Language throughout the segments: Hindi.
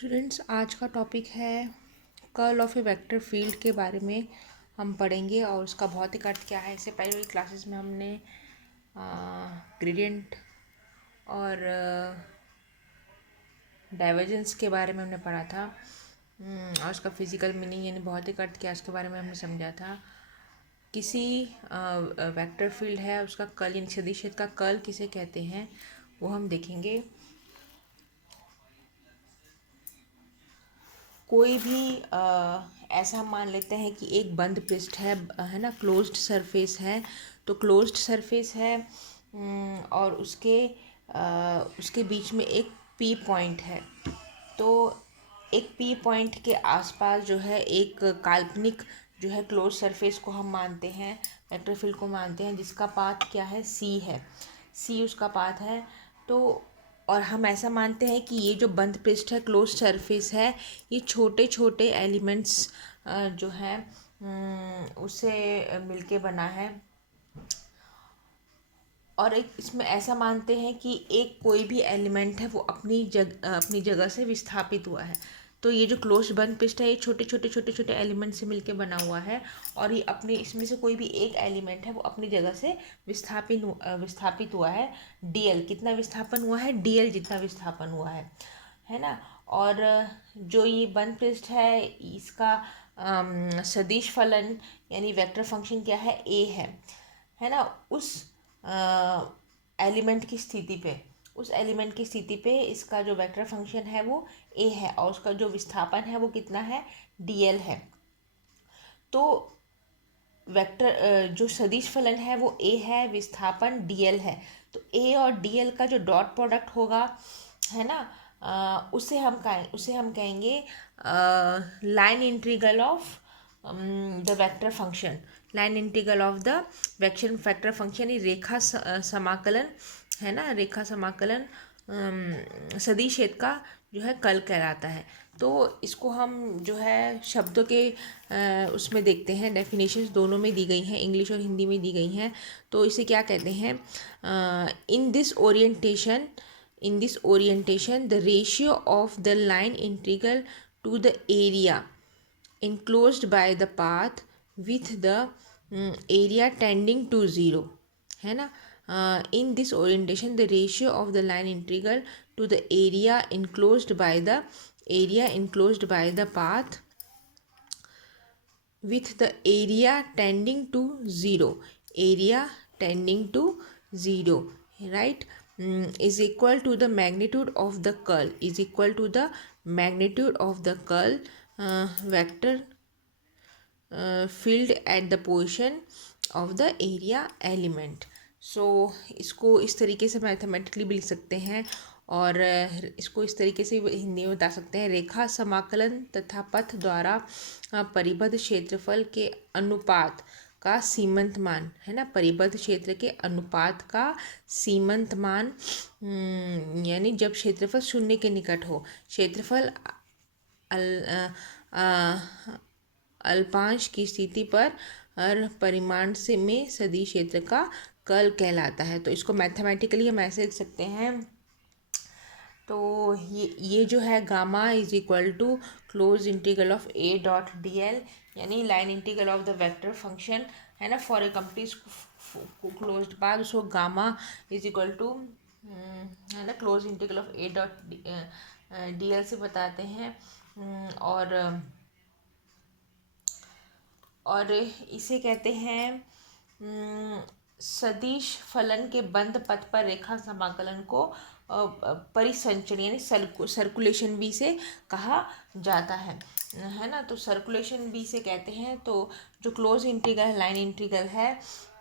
स्टूडेंट्स, आज का टॉपिक है curl of A vector field के बारे में हम पढ़ेंगे और उसका भौतिक अर्थ क्या है। इससे पहले वाली क्लासेस में हमने ग्रेडियंट और डाइवर्जेंस के बारे में हमने पढ़ा था और उसका फिजिकल मीनिंग यानी भौतिक अर्थ क्या है उसके बारे में हमने समझा था। किसी वेक्टर फील्ड है उसका कर्ल यानी सदिश क्षेत्र का कर्ल किसे कहते हैं वो हम देखेंगे। कोई भी ऐसा हम मान लेते हैं कि एक बंद पृष्ठ है ना, क्लोज्ड सरफेस है। तो क्लोज्ड सरफेस है और उसके बीच में एक पी पॉइंट है। तो एक पी पॉइंट के आसपास जो है एक काल्पनिक जो है क्लोज सरफेस को हम मानते हैं, वेक्टर फील्ड को मानते हैं, जिसका पाथ क्या है, सी है। सी उसका पाथ है। तो और हम ऐसा मानते हैं कि ये जो बंद पृष्ठ है, क्लोज सरफेस है, ये छोटे छोटे एलिमेंट्स जो है उससे मिलके बना है। और एक इसमें ऐसा मानते हैं कि एक कोई भी एलिमेंट है वो अपनी जगह से विस्थापित हुआ है। तो ये जो क्लोज बंद पृष्ठ है ये छोटे छोटे एलिमेंट से मिलके बना हुआ है और ये अपने इसमें से कोई भी एक एलिमेंट है वो अपनी जगह से विस्थापित हुआ है। डीएल कितना विस्थापन हुआ है, डीएल जितना विस्थापन हुआ है ना। और जो ये बंद पृष्ठ है इसका सदिश फलन यानी वेक्टर फंक्शन क्या है, ए है ना। एलिमेंट की स्थिति पे उस एलिमेंट की स्थिति पे इसका जो वेक्टर फंक्शन है वो ए है और उसका जो विस्थापन है वो कितना है, डीएल है। तो वेक्टर जो सदिश फलन है वो ए है, विस्थापन डीएल है। तो ए और डीएल का जो डॉट प्रोडक्ट होगा है ना, उसे हम कहेंगे line integral of the vector function. Line integral of the vector function, ये रेखा समाकलन है ना, रेखा समाकलन सदिश क्षेत्र का जो है कर्ल कहलाता है। तो इसको हम जो है शब्दों के उसमें देखते हैं, डेफिनेशंस दोनों में दी गई हैं, इंग्लिश और हिंदी में दी गई हैं। तो इसे क्या कहते हैं, in this orientation the ratio of the line integral to the area enclosed by the path with the area tending to zero है ना। In this orientation the ratio of the line integral to the area enclosed by the path with the area tending to zero right, is equal to the magnitude of the curl vector field at the position of the area element। सो इसको इस तरीके से मैथमेटिकली भी लिख सकते हैं और इसको इस तरीके से हिंदी में बता सकते हैं, रेखा समाकलन तथा पथ द्वारा परिबद्ध क्षेत्रफल के अनुपात का सीमंत मान है ना। परिबद्ध क्षेत्र के अनुपात का सीमंत मान यानी जब क्षेत्रफल शून्य के निकट हो, क्षेत्रफल अल्पांश की स्थिति पर परिमाण से में सदिश क्षेत्र का कर्ल कहलाता है। तो इसको मैथमेटिकली हम ऐसे लिख सकते हैं। तो ये जो है gamma is equal to close integral of A dot D l यानी line integral of the vector function है ना, for a complete closed path. उसको गामा इज इक्वल टू है ना close integral of A dot D l से बताते हैं। और इसे कहते हैं सदिश फलन के बंद पथ पर रेखा समाकलन को परिसंचरण यानी सर्कुलेशन भी से कहा जाता है ना। तो सर्कुलेशन भी से कहते हैं। तो जो क्लोज इंटीग्रल लाइन इंटीग्रल है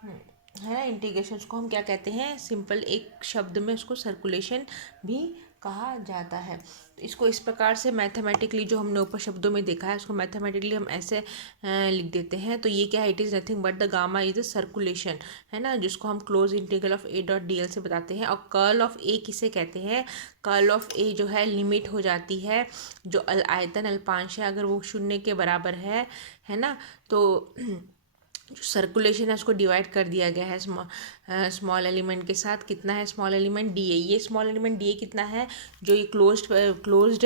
ना, इंटीग्रेशन को हम क्या कहते हैं, सिंपल एक शब्द में उसको सर्कुलेशन भी कहा जाता है। तो इसको इस प्रकार से मैथमेटिकली जो हमने ऊपर शब्दों में देखा है उसको मैथमेटिकली हम ऐसे लिख देते हैं। तो ये क्या है, it is nothing but the gamma is the circulation है ना, जिसको हम close integral of A dot D l से बताते हैं। और कर्ल ऑफ ए किसे कहते हैं, कर्ल ऑफ ए जो है लिमिट हो जाती है जो आयतन अल्पांश है अगर वो शून्य के बराबर है ना। तो जो सर्कुलेशन है उसको डिवाइड कर दिया गया है स्मॉल एलिमेंट के साथ। कितना है स्मॉल एलिमेंट डी ए, ये स्मॉल एलिमेंट डी ए कितना है, जो ये क्लोज्ड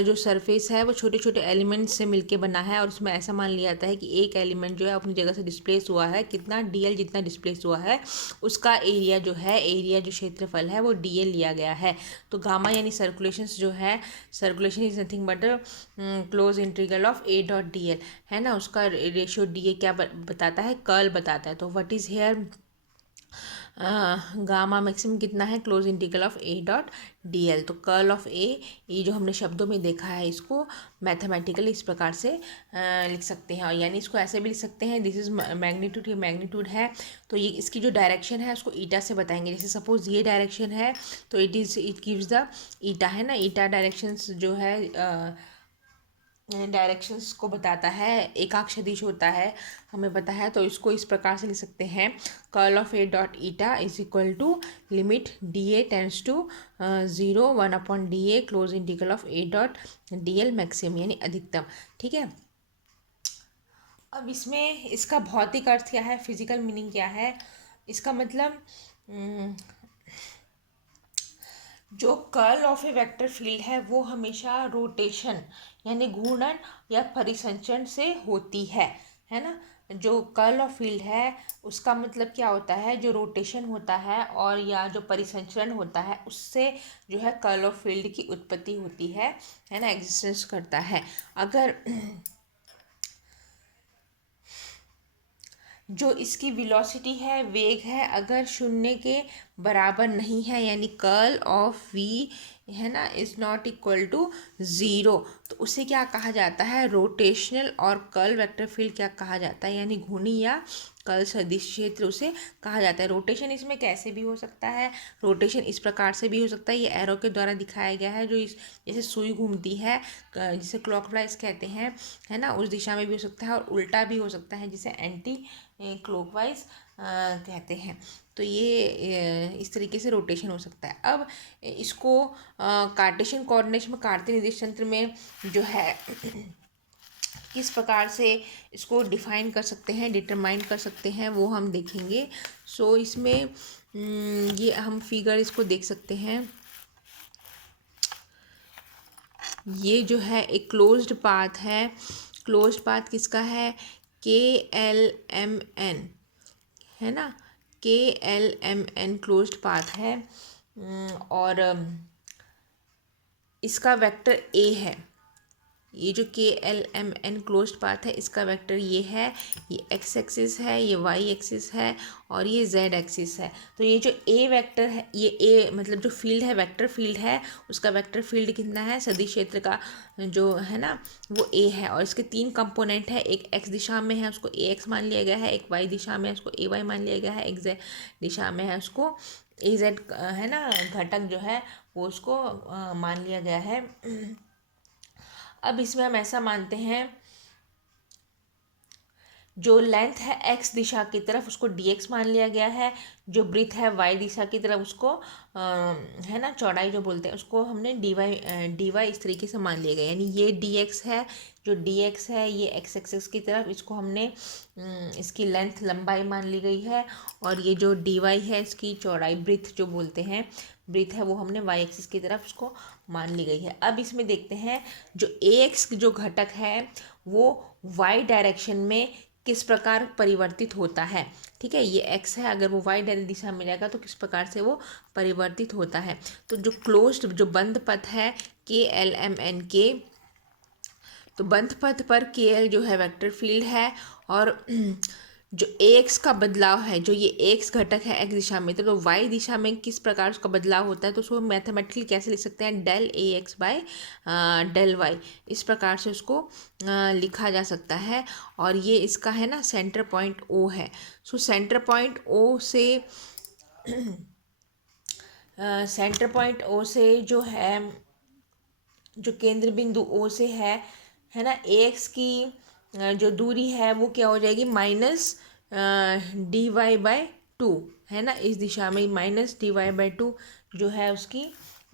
जो सरफेस है वो छोटे छोटे एलिमेंट्स से मिलके बना है, और उसमें ऐसा मान लिया जाता है कि एक एलिमेंट जो है अपनी जगह से डिस्प्लेस हुआ है, कितना डी एल जितना डिस्प्लेस हुआ है उसका एरिया जो है, एरिया जो क्षेत्रफल है वो डी एल लिया गया है। तो गामा यानी सर्कुलेशन जो है, circulation is nothing but close integral of A dot D L, है ना। उसका रेशियो डी ए क्या बताता है, कर्ल बताता है। तो what is here, gamma maximum कितना है, close integral of A dot D L. तो कर्ल ऑफ ए, ये जो हमने शब्दों में देखा है इसको मैथमेटिकली इस प्रकार से लिख सकते हैं, और यानी इसको ऐसे भी लिख सकते हैं, दिस इज मैग्नीट्यूड, ये मैग्नीट्यूड है तो ये इसकी जो डायरेक्शन है उसको ईटा से बताएंगे। जैसे सपोज ये डायरेक्शन है तो इट गिव्स द ईटा, है ना। ईटा डायरेक्शंस जो है डायरेक्शंस को बताता है, एकाक्ष सदिश होता है हमें पता है। तो इसको इस प्रकार से लिख सकते हैं, curl of A dot eta is equal to limit D A tends to 0 1 upon D A close integral of A dot D L maximum यानी अधिकतम। ठीक है, अब इसमें इसका भौतिक अर्थ क्या है, फिजिकल मीनिंग क्या है, इसका मतलब जो curl of A vector field है वो हमेशा रोटेशन यानी घूर्णन या परिसंचरण से होती है ना। जो कर्ल ऑफ फील्ड है उसका मतलब क्या होता है, जो रोटेशन होता है और या जो परिसंचरण होता है उससे जो है कर्ल ऑफ फील्ड की उत्पत्ति होती है ना, एग्जिस्टेंस करता है। अगर जो इसकी वेलोसिटी है, वेग है, अगर शून्य के बराबर नहीं है यानी कर्ल ऑफ वी है ना is not equal to zero, तो उसे क्या कहा जाता है, रोटेशनल। और कर्ल वेक्टर फील्ड क्या कहा जाता है, यानी घूर्णी या कर्ल सदिश क्षेत्र उसे कहा जाता है। रोटेशन इसमें कैसे भी हो सकता है, रोटेशन इस प्रकार से भी हो सकता है, ये एरो के द्वारा दिखाया गया है, जो इस जैसे सुई घूमती है जिसे क्लॉकवाइज कहते हैं, है ना, उस दिशा में भी हो सकता है, और उल्टा भी हो सकता है जिसे एंटी क्लॉकवाइज कहते हैं। तो ये इस तरीके से रोटेशन हो सकता है। अब इसको कार्टेशियन कोऑर्डिनेट्स में, कार्तीय निर्देश तंत्र में जो है किस प्रकार से इसको डिफाइन कर सकते हैं, डिटरमाइन कर सकते हैं, वो हम देखेंगे। सो इसमें ये हम फिगर इसको देख सकते हैं। ये जो है एक क्लोज्ड पाथ है, क्लोज्ड पाथ किसका है, के एल एम एन, है ना, K L M N closed path है, और इसका वेक्टर ए है। ये जो K L M N closed path है इसका वेक्टर ये है, ये एक्स एक्सिस है, ये वाई एक्सिस है, और ये जेड एक्सिस है। तो ये जो ए वेक्टर है, ये ए मतलब जो फील्ड है, वेक्टर फील्ड है, उसका वेक्टर फील्ड कितना है, सदिश क्षेत्र का जो है ना वो ए है। और इसके 3 कंपोनेंट है, एक एक्स दिशा में है उसको ए एक्स मान लिया गया है, एक वाई दिशा में है उसको ए वाई मान लिया गया है, एक जेड दिशा में है उसको ए जेड है ना घटक जो है वो उसको मान लिया गया है। अब इसमें हम ऐसा मानते हैं, जो लेंथ है एक्स दिशा की तरफ उसको डी एक्स मान लिया गया है, जो ब्रीथ है वाई दिशा की तरफ उसको है ना चौड़ाई जो बोलते हैं उसको हमने डी वाई इस तरीके से मान लिया गया। यानी ये डी एक्स है, जो डी एक्स है ये एक्स एक्सिस की तरफ, इसको हमने इसकी लेंथ लंबाई मान ली गई है, और ये जो डी वाई है इसकी चौड़ाई ब्रीथ जो बोलते हैं, ब्रीथ है वो हमने वाई एक्सिस की तरफ उसको मान ली गई है। अब इसमें देखते हैं जो ए एक्स जो घटक है वो वाई डायरेक्शन में किस प्रकार परिवर्तित होता है। ठीक है, ये एक्स है, अगर वो वाई दिशा में जाएगा तो किस प्रकार से वो परिवर्तित होता है। तो जो क्लोज्ड जो बंद पथ है के एल एम एन के, तो बंद पथ पर के एल जो है वेक्टर फील्ड है, और जो एक्स का बदलाव है, जो ये एक्स घटक है एक्स दिशा में, तो वाई दिशा में किस प्रकार उसका बदलाव होता है, तो उसको मैथमेटिकली कैसे लिख सकते हैं, del A X by del Y, इस प्रकार से उसको लिखा जा सकता है। और ये इसका है ना सेंटर पॉइंट ओ है। सो सेंटर पॉइंट ओ से सेंटर पॉइंट ओ से जो है, जो केंद्र बिंदु ओ से है ना, ए एक्स की जो दूरी है वो क्या हो जाएगी, minus D Y by two, है ना, इस दिशा में minus D Y by two जो है उसकी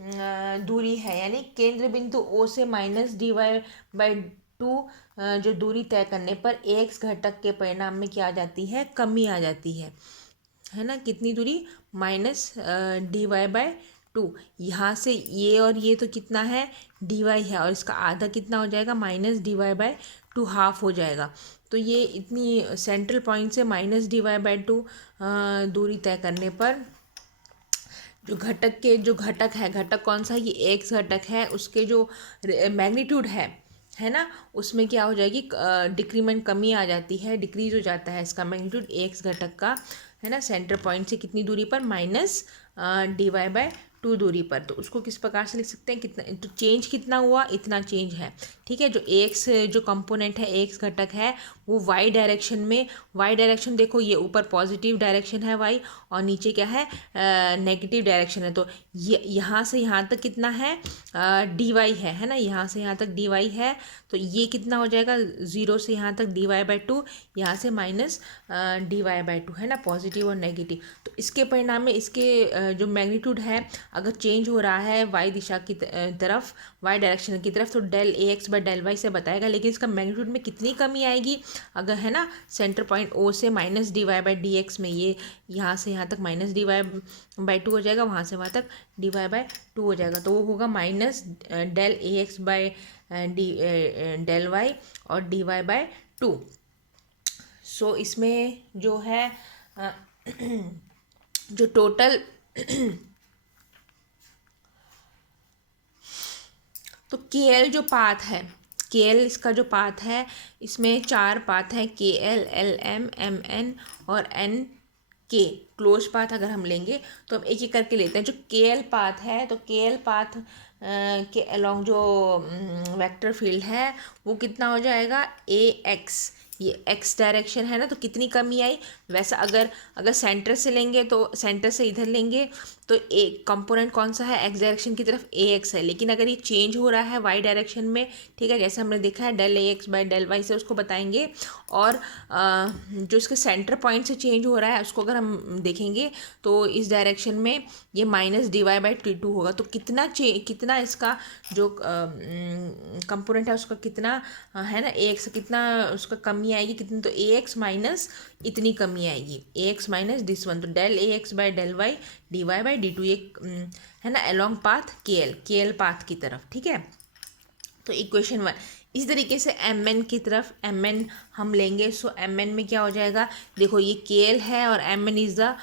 दूरी है। यानी केंद्र बिंदु ओ से minus D Y by two जो दूरी तय करने पर ax घटक के परिणाम में क्या आ जाती है, कमी आ जाती है ना। कितनी दूरी, माइनस dy/2। यहाँ से ये और ये तो कितना है, dy है, और इसका आधा कितना हो जाएगा, -dy/2 हाफ हो जाएगा। तो ये इतनी सेंट्रल पॉइंट से -dy/2 दूरी तय करने पर जो घटक है, घटक कौन सा है, ये एक्स घटक है, उसके जो मैग्नीट्यूड है ना, उसमें क्या हो जाएगी, डिक्रीमेंट, कमी आ जाती है, डिक्रीज हो जाता है इसका मैग्नीट्यूड एक्स घटक का, है ना, सेंटर पॉइंट से कितनी दूरी पर, -dy/2 दूरी पर। तो उसको किस प्रकार से लिख सकते हैं, कितना तो चेंज कितना हुआ, इतना चेंज है, ठीक है। जो एक्स जो कंपोनेंट है, एक्स घटक है, वो वाई डायरेक्शन में, वाई डायरेक्शन देखो, ये ऊपर पॉजिटिव डायरेक्शन है वाई, और नीचे क्या है, नेगेटिव डायरेक्शन है। तो ये यहाँ से यहाँ तक कितना है, डी वाई है ना, यहाँ से यहाँ तक डी वाई है। तो ये कितना हो जाएगा, 0 से यहाँ तक dy/2, यहाँ से -dy/2, है ना, पॉजिटिव और नेगेटिव। तो इसके परिणाम में इसके जो मैग्नीट्यूड है, अगर चेंज हो रहा है वाई दिशा की तरफ, वाई डायरेक्शन की तरफ, तो del(ax/del y) से बताएगा। लेकिन इसका मैग्नीट्यूड में कितनी कमी आएगी, अगर, है ना, सेंटर पॉइंट O से -dy/dx में, ये यहाँ से यहाँ तक -dy/2 हो जाएगा, वहाँ से वहाँ तक dy/2 हो जाएगा। तो वो होगा -del(ax/del y) और dy/2। सो इसमें जो है जो टोटल तो KL जो पाथ है, KL इसका जो पाथ है, इसमें 4 पाथ है, KL, LM, MN और NK। क्लोज पाथ अगर हम लेंगे तो हम एक एक करके लेते हैं। जो KL पाथ है, तो KL पाथ के अलोंग जो वेक्टर फील्ड है, वो कितना हो जाएगा, AX। ये x डायरेक्शन है ना, तो कितनी कमी आई। वैसा अगर सेंटर से लेंगे, तो सेंटर से इधर लेंगे, तो एक कंपोनेंट कौन सा है, x डायरेक्शन की तरफ ax है। लेकिन अगर ये चेंज हो रहा है y डायरेक्शन में, ठीक है, जैसे हमने देखा है del(ax/del y) से उसको बताएंगे। और जो इसके सेंटर पॉइंट से चेंज हो रहा है, उसको अगर हम देखेंगे, तो इस डायरेक्शन में ये -dy/2 होगा। तो कितना इसका जो कंपोनेंट है, उसका कितना है ना, ax कितना उसका कमी आएगी, कितनी, तो ax माइनस इतनी कमी आएगी, ax माइनस दिस वन। तो del(ax/del y) dy/d2, एक है ना, अलोंग पाथ KL पाथ की तरफ, ठीक है। तो इक्वेशन 1 इस तरीके से MN की तरफ, MN हम लेंगे। सो MN में क्या हो जाएगा, देखो ये KL है और MN is the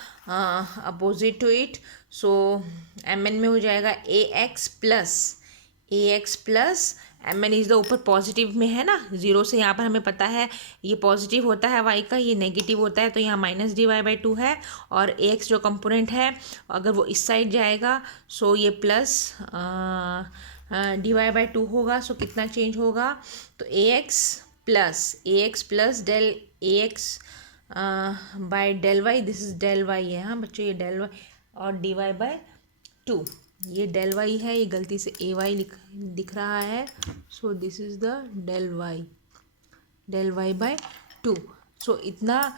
opposite to it. So MN में हो जाएगा AX plus MN is the ऊपर पॉजिटिव में है ना, 0 से यहाँ पर हमें पता है ये पॉजिटिव होता है y का, ये नेगेटिव होता है, तो यहाँ -dy/2 है। और AX जो कंपोनेंट है, अगर वो इस साइड जाएगा, सो ये प्लस dy/2 होगा। सो कितना चेंज होगा, तो AX plus del AX/del y, this is del y है, हाँ बच्चों, ये del y, और dy/2, ये del y है, ये गलती से AY दिख रहा है। So this is the del y/2। सो इतना,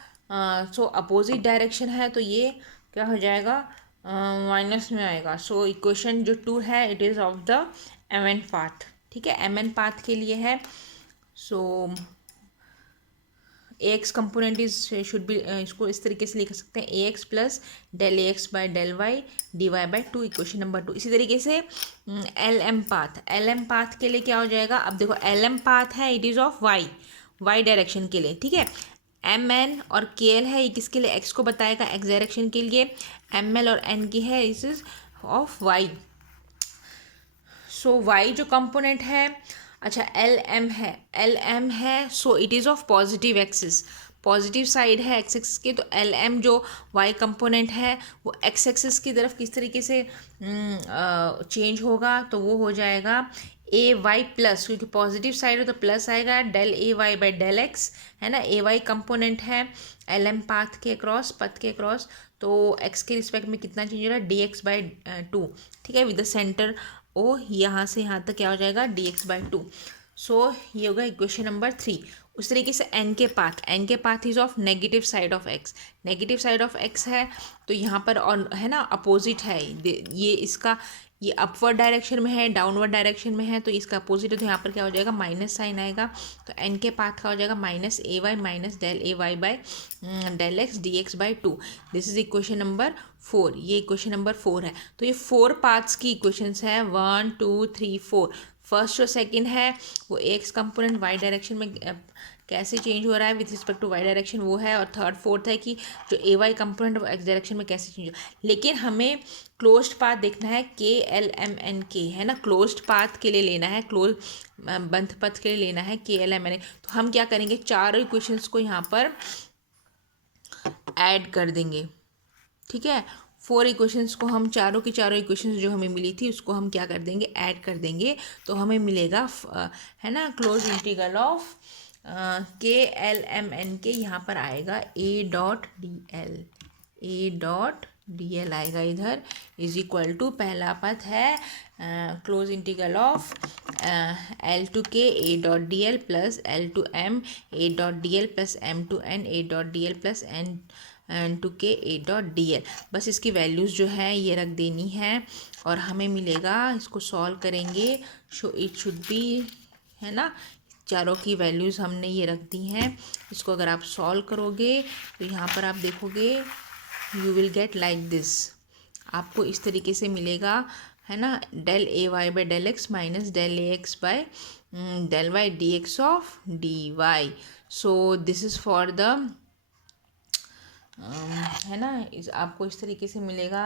सो अपोजिट डायरेक्शन है, तो ये क्या हो जाएगा, माइनस में आएगा। सो इक्वेशन जो 2 है, it is of the MN path, ठीक है, MN पाथ के लिए है। सो AX component is should be, इसको इस तरीके से लिख सकते हैं, AX plus del AX/del y dy/2, equation number 2। इसी तरीके से LM पाथ के लिए क्या हो जाएगा, अब देखो LM पाथ है, it is of y direction के लिए, ठीक है। MN और KL है, ये किसके लिए, x को बताएगा, x डायरेक्शन के लिए। ML और N की है, इस is of y। So y जो कंपोनेंट है, अच्छा LM है, so it is of positive axis, positive side है एक्स एक्सिस के। तो LM जो y कंपोनेंट है, वो x एक्सिस की तरफ किस तरीके से चेंज होगा, तो वो हो जाएगा AY प्लस, क्योंकि पॉजिटिव साइड है तो प्लस आएगा, del AY/del x, है ना। AY कंपोनेंट है LM पथ के अक्रॉस, तो x के रिस्पेक्ट में कितना चेंज हो रहा है, dx/2, ठीक है, विद द सेंटर O, यहाँ से यहाँ तक क्या हो जाएगा, dx/2। सो ये होगा इक्वेशन नंबर 3। उस तरीके से N के path is of negative side of x है, तो यहाँ पर और है ना अपोजिट है, ये इसका ये अपवर्ड डायरेक्शन में है, डाउनवर्ड डायरेक्शन में है, तो इसका अपोजिट है, तो यहाँ पर क्या हो जाएगा, माइनस साइन आएगा। तो एन के पाथ का हो जाएगा minus A Y minus del A Y by del X D X by two. This is equation number 4। ये इक्वेशन नंबर 4 है। तो ये 4 पार्ट्स की इक्वेशंस है, 1 2 3 4। फर्स्ट और सेकंड है वो एक्स कंपोनेंट वाई डायरेक्शन में कैसे चेंज हो रहा है with respect to Y direction, वो है। और थर्ड फोर्थ है कि जो ए वाई कंपोनेंट वो एक्स डायरेक्शन में कैसे चेंज हो। लेकिन हमें क्लोज्ड पाथ देखना है, के एल एम एन के, है ना, क्लोज्ड पाथ के लिए लेना है, क्लोज बंद पथ के लिए लेना है K L M N A. तो हम क्या करेंगे, चारों इक्वेशंस को यहाँ पर ऐड कर देंगे। ठीक है, 4 इक्वेशंस को हम चारों की चारों इक्वेशंस जो हमें मिली थी उसको हम क्या कर देंगे, ऐड कर देंगे। तो हमें मिलेगा है ना, close integral of K L M N K, यहाँ पर आएगा A dot D l, A dot D l आएगा इधर, इज इक्वल टू पहला पद है close integral of L to K A dot D l plus L to M A dot D l plus M to N A dot D l plus N to K A dot D L. बस इसकी वैल्यूज़ जो है ये रख देनी है और हमें मिलेगा, इसको सॉल्व करेंगे, सो इट शुड बी, है ना, चारों की वैल्यूज़ हमने ये रख दी हैं। इसको अगर आप सॉल्व करोगे तो यहाँ पर आप देखोगे you will get like this, आपको इस तरीके से मिलेगा, है ना, del A Y by del x minus del A x by del Y D X of D Y. So this is for the है ना, आपको इस तरीके से मिलेगा।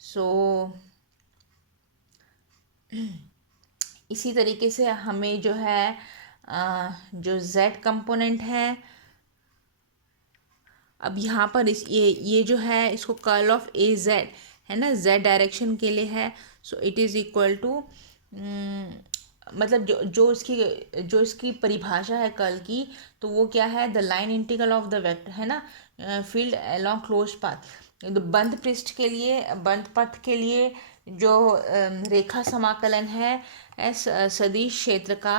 सो इसी तरीके से हमें जो है जो z कंपोनेंट है, अब यहाँ पर इस ये जो है इसको कर्ल ऑफ ए जेड, है ना, z डायरेक्शन के लिए है। So it is equal to, मतलब जो इसकी परिभाषा है कर्ल की, तो वो क्या है, the line integral of the vector, है ना, फील्ड अलोंग क्लोज पाथ। बंद पृष्ठ के लिए, बंद पथ के लिए जो रेखा समाकलन है सदिश क्षेत्र का,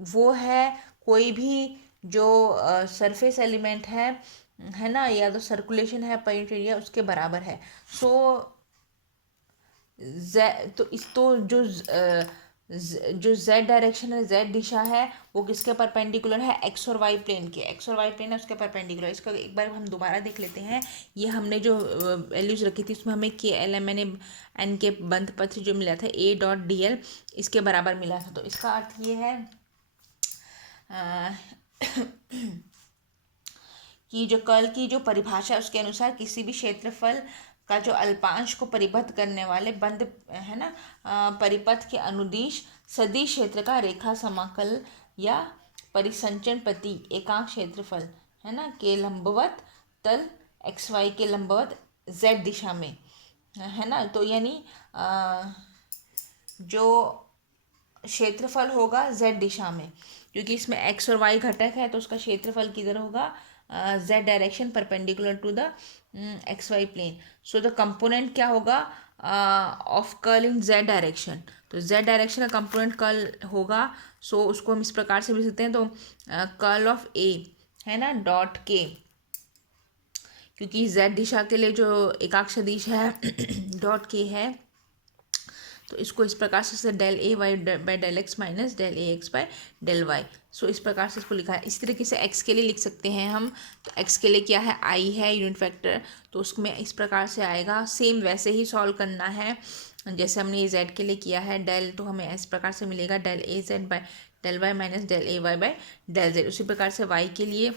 वो है कोई भी जो सरफेस एलिमेंट है ना, या तो सर्कुलेशन है पॉइंट एरिया, उसके बराबर है। सो तो जो z डायरेक्शन है, z दिशा है, वो किसके परपेंडिकुलर है, x और y प्लेन के, x और y प्लेन है उसके परपेंडिकुलर। इसका एक बार हम दोबारा देख लेते हैं। ये हमने जो वैल्यूज रखी थी उसमें हमें के एल एम एन के बंद पथ जो मिला था a डॉट डी एल इसके बराबर मिला था। तो इसका अर्थ ये है कि जो कर्ल की जो परिभाषा है उसके अनुसार किसी भी क्षेत्रफल का जो अल्पांश को परिबद्ध करने वाले बंद, है ना, परिपथ के अनुदिश सदिश क्षेत्र का रेखा समाकल या परिसंचरण प्रति एकांक क्षेत्रफल, है ना, के लंबवत तल एक्स वाई के लंबवत z दिशा में, है ना। तो यानी जो क्षेत्रफल होगा z दिशा में, क्योंकि इसमें x और y घटक है, तो उसका क्षेत्रफल किधर होगा, z direction perpendicular to the X Y plane. So the component क्या होगा of curl in z direction, तो z डायरेक्शन का कंपोनेंट कर्ल होगा। सो उसको हम इस प्रकार से भी लिख सकते हैं, तो कर्ल ऑफ a, है ना, डॉट के, क्योंकि z दिशा के लिए जो एकाक्ष सदिश है डॉट के है, तो इसको इस प्रकार से del A Y by del x minus del A x by del y. So इस प्रकार से इसको लिखा है। इस तरीके से एक्स के लिए लिख सकते हैं हम। तो एक्स के लिए क्या है, आई है यूनिट वेक्टर, तो उसमें इस प्रकार से आएगा। सेम वैसे ही सॉल्व करना है जैसे हमने ये जेड के लिए किया है। डेल तो हमें इस प्रकार से मिलेगा del A Z by del Y minus del A Y by del Z. उसी प्रकार से वाई के लिए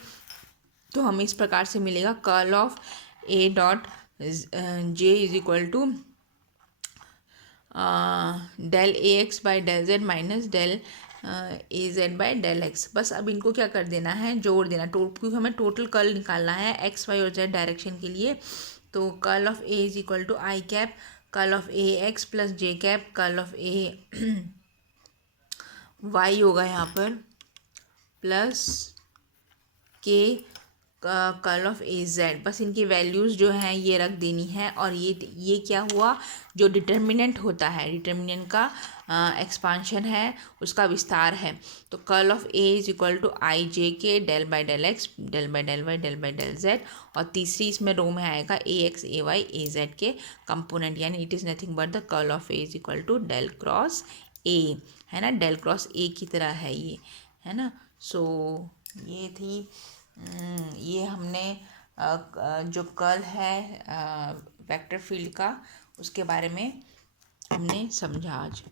तो हमें इस प्रकार से मिलेगा curl of A dot J is equal to del A x by del Z minus del A Z by del X. बस अब इनको क्या कर देना है, जोड़ देना, क्योंकि हमें टोटल कर्ल निकालना है एक्स वाई और जेड डायरेक्शन के लिए। तो curl of A is equal to I cap curl of A X plus J cap curl of A Y होगा यहाँ पर, प्लस के कर्ल ऑफ ए जेड, बस इनकी वैल्यूज़ जो हैं ये रख देनी है। और ये क्या हुआ, जो डिटर्मिनेंट होता है, डिटर्मिनेंट का एक्सपांशन है, उसका विस्तार है। तो curl of A is equal to i j k del by del x del by del y del by del z. और तीसरी इसमें रो में आएगा A x A y A z के कंपोनेंट, यानी it is nothing but the curl of A is equal to del cross A, है ना, डेल क्रॉस ए की तरह है ये, है ना। सो ये थी ये हमने जो कर्ल है वेक्टर फील्ड का, उसके बारे में हमने समझा आज।